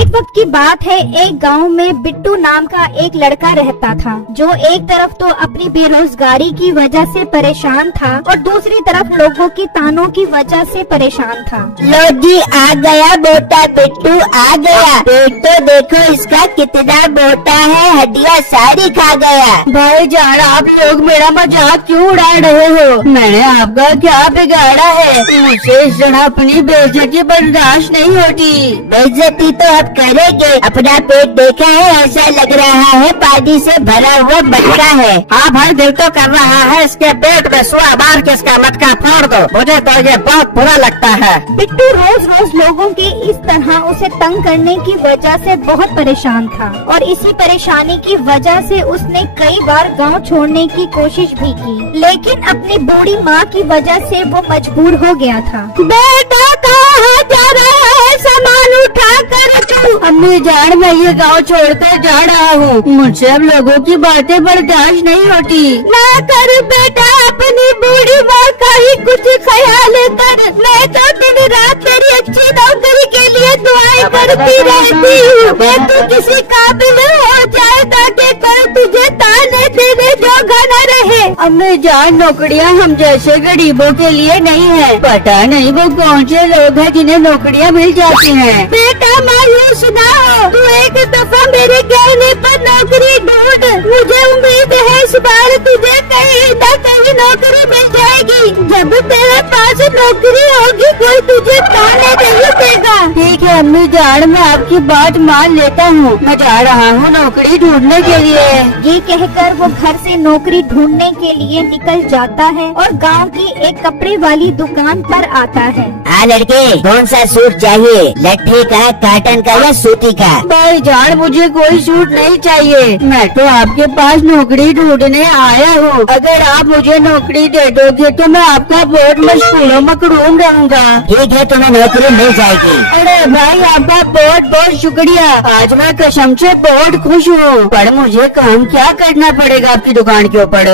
एक वक्त की बात है, एक गांव में बिट्टू नाम का एक लड़का रहता था, जो एक तरफ तो अपनी बेरोजगारी की वजह से परेशान था और दूसरी तरफ लोगों की तानों की वजह से परेशान था। लो जी, आ गया मोटा बिट्टू, आ गया। पेट तो देखो इसका कितना मोटा है, हड्डियाँ सारी खा गया। भाई जान, आप लोग मेरा मजाक क्यों उड़ा रहे हो? मैंने आपका क्या बिगाड़ा है? मुझे इस तरह अपनी बेइज्जती बर्दाश्त नहीं होती। बेइज्जती तो अब करेंगे। अपना पेट देखा है, ऐसा लग रहा है पानी से भरा हुआ मटका है। हाँ भाई, दिल तो कर रहा है इसके पेट में सुआ मार के इसका मटका फोड़ दो। मुझे तो ये बहुत बुरा लगता है। बिट्टू रोज रोज लोगों के इस तरह उसे तंग करने की वजह से बहुत परेशान था और इसी परेशानी की वजह से उसने कई बार गांव छोड़ने की कोशिश भी की, लेकिन अपनी बूढ़ी माँ की वजह से वो मजबूर हो गया था। बेटा कहाँ जा रहा है? सामान उठा कर तू। अम्मी जान, मैं ये गांव छोड़कर जा रहा हूँ। मुझे अब लोगों की बातें बर्दाश्त नहीं होती। ना कर बेटा, अपनी बूढ़ी माँ का ही कुछ ख्याल कर। मैं तो दिन रात तेरी अच्छी नौकरी के लिए दुआएं करती रहती हूँ। मैं तू किसी काबिल हो जाए ताकि कल तुझे ताने देने जोगा न रहे। अम्मी जान, नौकरियाँ हम जैसे गरीबों के लिए नहीं है। पता नहीं वो कौन से लोग हैं जिन्हें नौकरियाँ मिल जाती हैं। बेटा मायूस ना हो, तू एक दफा मेरे कहने पर नौकरी ढूंढ। मुझे उम्मीद है इस बार तुझे कहीं न कहीं नौकरी मिल जाएगी। जब तेरे पास नौकरी होगी कोई तुझे ताने नहीं देगा। ठीक है अम्मी जान, मैं आपकी बात मान लेता हूँ। मैं जा रहा हूँ नौकरी ढूंढने के लिए। ये कहकर वो घर से नौकरी ढूंढने के लिए निकल जाता है और गांव की एक कपड़े वाली दुकान पर आता है। हाँ लड़के, कौन सा सूट चाहिए? लट्ठे का, काटन का या सूती का? भाई जान, मुझे कोई सूट नहीं चाहिए। मैं तो आपके पास नौकरी ढूंढने आया हूँ। अगर आप मुझे नौकरी दे दोगे तो मैं आपका बहुत मशहूर मकरूम रहूँगा। ठीक है, तुम्हें नौकरी मिल जाएगी। अरे भाई, आपका बहुत बहुत शुक्रिया। आज मैं कसम से बहुत खुश हूँ। पर मुझे काम क्या करना पड़ेगा आपकी दुकान के ऊपर?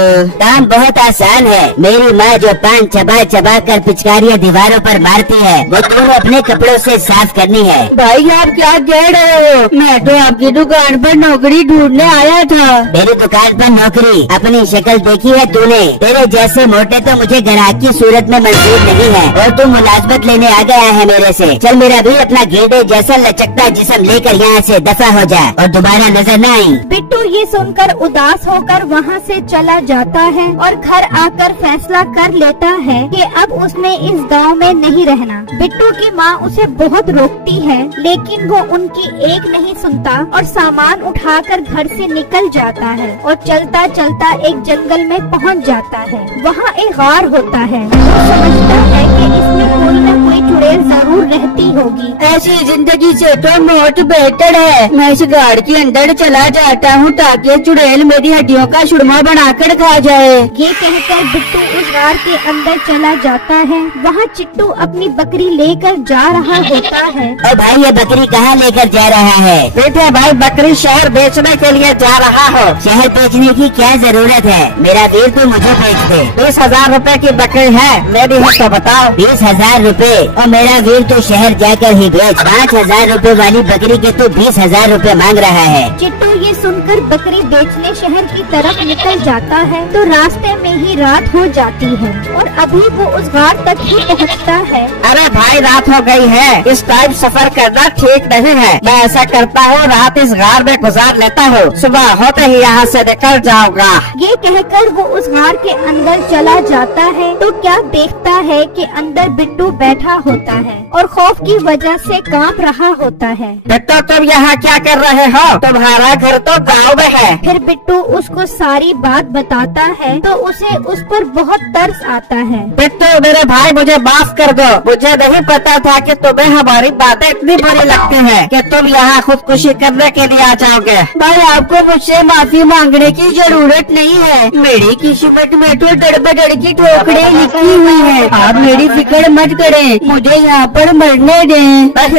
काम बहुत आसान है। मेरी माँ जो पान चबा चबा कर पिचकारियाँ दीवारों पर मारती है, वो तुम्हें अपने कपड़ों से साफ करनी है। भाई आप क्या कह रहे हो? मैं तो आपकी दुकान पर नौकरी ढूंढने आया था। मेरी दुकान पर नौकरी? अपनी शक्ल देखी है तूने? तेरे जैसे मोटे तो मुझे ग्राहक की सूरत में मंजूर नहीं है और तू मुलाजमत लेने आ गया है मेरे से। चल मेरा भी अपना गेंडे जैसा लचकता जिस्म लेकर यहाँ से दफा हो जा और दोबारा नजर न आई। बिट्टू ये सुनकर उदास होकर वहाँ से चला जाता है और घर आकर फैसला कर लेता है कि अब उसने इस गांव में नहीं रहना। बिट्टू की माँ उसे बहुत रोकती है, लेकिन वो उनकी एक नहीं सुनता और सामान उठाकर घर से निकल जाता है और चलता चलता एक जंगल में पहुँच जाता है। वहाँ एक गार होता है। वो समझता है कि इसमें कोई न कोई चुड़ैल जरूर रहती होगी। ऐसी जिंदगी से तो मौत बेहतर है। मैं इस गाड़ के अंदर चला जाता हूँ ताकि चुड़ैल मेरी हड्डियों का सुरमा बनाकर खा जाए। ये कहकर बिट्टू उस गार के अंदर चला जाता है। वहाँ चिट्टू अपनी बकरी लेकर जा रहा होता है। ओ भाई, ये बकरी कहाँ लेकर जा रहा है? बेटे भाई, बकरी शहर बेचने के लिए जा रहा हो। शहर बेचने की क्या जरूरत है? मेरा वीर तो मुझे बेच दे। 20,000 रुपए की बकरी है मेरी है तो बताओ। 20,000 रुपए? और मेरा वीर तो शहर जाकर ही बेच। 5,000 रुपए वाली बकरी के तो 20,000 रुपए मांग रहा है। चिट्टू ये सुनकर बकरी बेचने शहर की तरफ निकल जाता है तो रास्ते में ही रात हो जाती है और अभी वो उस गार तक ही पहुँचता है। अरे भाई, रात हो गई है। इस टाइम सफर करना ठीक नहीं है। मैं ऐसा करता हूँ, रात इस गार में गुजार लेता हूँ, सुबह होते ही यहाँ से निकल जाऊंगा। ये कहकर वो उस गार के अंदर चला जाता है तो क्या देखता है कि अंदर बिट्टू बैठा होता है और खौफ की वजह से कांप रहा होता है। बिट्टू, तुम यहाँ क्या कर रहे हो? तुम्हारा घर तो गाँव में है। फिर बिट्टू उसको सारी बात बताता है तो उसे उस पर बहुत तरस आता है। बिट्टू मेरे भाई, मुझे माफ कर दो। मुझे नहीं पता था कि तुम्हें हमारी बातें इतनी बुरी लगती हैं कि तुम यहाँ खुदकुशी करने के लिए आ जाओगे। भाई, आपको मुझसे माफी मांगने की जरूरत नहीं है। मेरी किस्मत में तो डड़बड़ड़ की ठोकरें लिखी हुई है। आप मेरी भाई फिक्र मत करे, मुझे यहाँ पर मरने दे।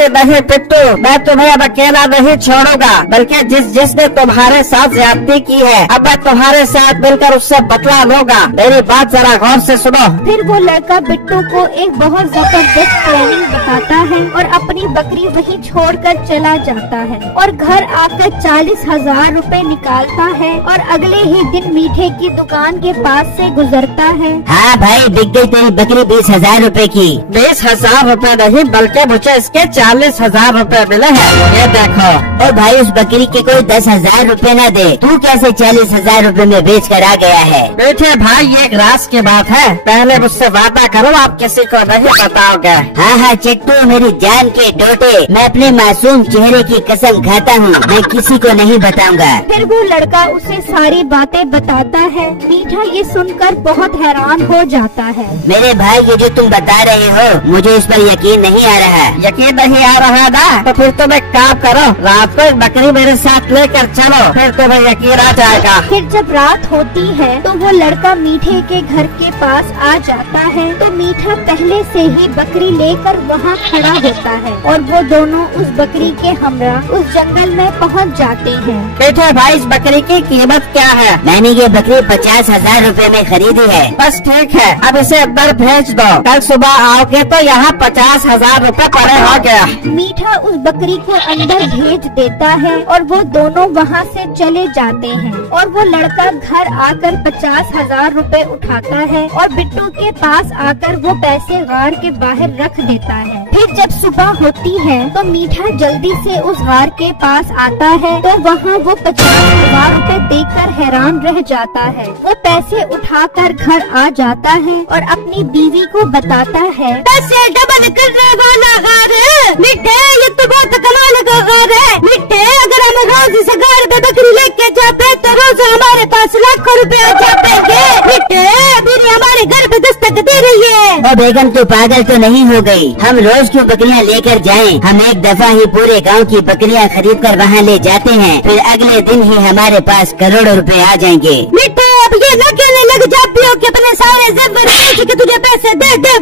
नहीं पिट्टू, मैं तुम्हें अब अकेला नहीं छोड़ूंगा, बल्कि जिसने तुम्हारे साथ ज्यादती की है अब मैं तुम्हारे साथ मिलकर उससे बदला लूंगा। मेरी बात जरा गौर से सुनो। फिर वो लड़का बिट्टू को एक बहुत जबरदस्त प्लानिंग बताता है और अपनी बकरी वहीं छोड़कर चला जाता है और घर आकर 40,000 रुपए निकालता है और अगले ही दिन मीठे की दुकान के पास से गुजरता है। हाँ भाई, बिक गई तेरी बकरी 20,000 रुपए की। 20,000 रुपए नहीं बल्कि मुझे इसके 40,000 रुपए मिले हैं, ये देखो। और भाई उस बकरी के कोई 10,000 रुपए न दे, तू कैसे 40,000 रुपए में बेच कर आ गया है? बेटे भाई ये एक राज की बात है, पहले मुझसे वादा करो आप किसी को नहीं बताओगे। हाँ चिट्टू मेरी जान के टोटे, मैं अपने मासूम चेहरे की कसम खाता हूँ, मैं किसी को नहीं बताऊंगा। फिर वो लड़का उसे सारी बातें बताता है। मीठा ये सुनकर बहुत हैरान हो जाता है। मेरे भाई ये जो तुम बता रहे हो मुझे इस पर यकीन नहीं आ रहा। यकीन नहीं आ रहा ना? तो फिर तुम एक काम करो, रात को एक बकरी मेरे साथ लेकर चलो, फिर तुम्हें यकीन आ जाएगा। फिर जब रात होती है तो वो लड़का मीठे के घर के पास आ जाता है तो मीठा पहले से ही बकरी लेकर वहाँ खड़ा होता है और वो दोनों उस बकरी के हमरा उस जंगल में पहुँच जाते हैं। बेटे भाई इस बकरी की कीमत क्या है? मैंने ये बकरी 50,000 रुपए में खरीदी है। बस ठीक है, अब इसे अंदर भेज दो, कल सुबह आओगे तो यहाँ 50,000 रुपए पड़े हो गया। मीठा उस बकरी को अंदर भेज देता है और वो दोनों वहाँ से चले जाते हैं और वो लड़का घर आकर 50,000 रुपए उठाता है और बिट्टू के पास आकर वो पैसे गार के बाहर रख देता है। फिर जब सुबह होती है तो मीठा जल्दी से उस गार के पास आता है तो वहाँ वो 50,000 रुपए देखकर हैरान रह जाता है। वो पैसे उठाकर घर आ जाता है और अपनी बीवी को बताता है, पैसे डबल करने वाला गार है मिठे, ये तो बहुत कमाल का गार है मिठे। अगर हम रोज इस गार पे बकरी लेके जाते तो रोज हमारे पास लाखों रुपए आ जाएंगे मिठे। अभी हमारे घर पे दस्तक दे रही है। ओ बेगम तू पागल तो नहीं हो गई? हम रोज क्यों बकरियां लेकर जाएं? हम एक दफा ही पूरे गांव की बकरियां खरीद कर वहाँ ले जाते हैं, फिर अगले दिन ही हमारे पास करोड़ों रुपए आ जाएंगे। मिठे अब ये न कहने लग जाती हो कि अपने सारे जेवर बेच के तुझे पैसे दे दे।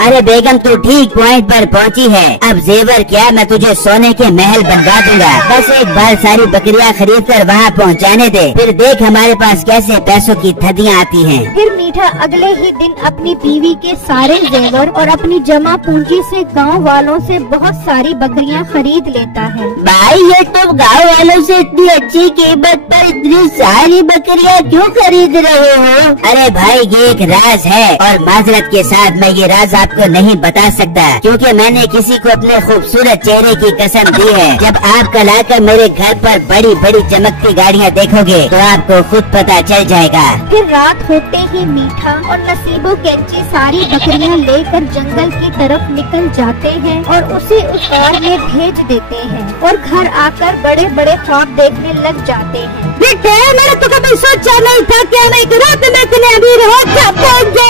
अरे बेगम तू ठीक पॉइंट पर पहुँची है। अब जेवर क्या, मैं तुझे सोने के महल बनवा दूंगा। बस एक बार सारी बकरियां खरीद कर वहाँ पहुँचाने दे, फिर देख हमारे पास कैसे पैसों की थदियाँ आती हैं। फिर मीठा अगले ही दिन अपनी बीवी के सारे जेवर और अपनी जमा पूंजी से गांव वालों से बहुत सारी बकरियां खरीद लेता है। भाई ये तुम गाँव वालों से इतनी अच्छी कीमत पर इतनी सारी बकरियां क्यों खरीद रहे हो? अरे भाई ये एक राज है और माजरत के साथ मैं ये राज आपको नहीं बता सकता, क्योंकि मैंने किसी को अपने खूबसूरत चेहरे की कसम दी है। जब आप कल आकर मेरे घर पर बड़ी बड़ी चमकती गाड़ियाँ देखोगे तो आपको खुद पता चल जाएगा। फिर रात होते ही मीठा और नसीबो कैंची सारी बकरियां लेकर जंगल की तरफ निकल जाते हैं और उसे उस कार में भेज देते हैं और घर आकर बड़े बड़े ख्वाब देखने लग जाते हैं। मिठे मैंने तो कभी सोचा नहीं था कि हम एक रात में इतने अमीर हो जाएंगे।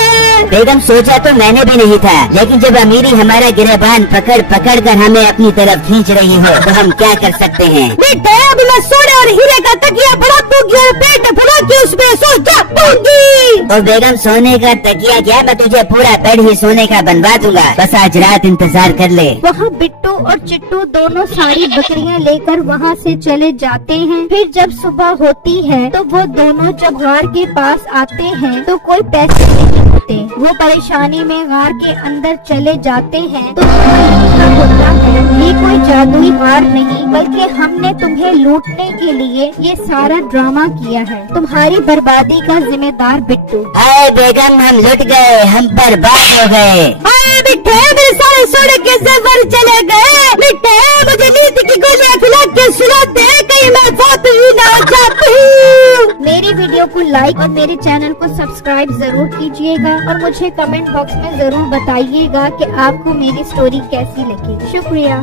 बेगम सोचा तो मैंने भी नहीं था, लेकिन जब अमीरी हमारा गिरबान पकड़ पकड़ कर हमें अपनी तरफ खींच रही हो तो हम क्या कर सकते हैं? मिठे अब मैं सोने और हीरे का तकिया बना दूंगी और पेट फुला के उसमें सो जाऊंगी। और बेगम सोने का तकिया क्या, मैं तुझे पूरा बेड ही सोने का बनवा दूंगा, बस आज रात इंतजार कर ले। वहाँ बिट्टू और चिट्टू दोनों सारी बकरियां लेकर वहाँ से चले जाते हैं। फिर जब सुबह होती है तो वो दोनों जब गार के पास आते हैं तो कोई पैसे नहीं होते। वो परेशानी में गार के अंदर चले जाते हैं तो होता है ये कोई जादुई गार नहीं, बल्कि हमने तुम्हें लूटने के लिए ये सारा ड्रामा किया है। तुम्हारी बर्बादी का जिम्मेदार बिट्टू। हाय बेगम हम लुट गए, हम बर्बाद हो गए। मिठे मेरे सारे सोने के जेवर चले गए। मिठे मुझे नींद की गोलियां खिला के सुलाते कहीं मैं साथ ही ना जाती। मेरी वीडियो को लाइक और मेरे चैनल को सब्सक्राइब जरूर कीजिएगा और मुझे कमेंट बॉक्स में जरूर बताइएगा कि आपको मेरी स्टोरी कैसी लगी। शुक्रिया।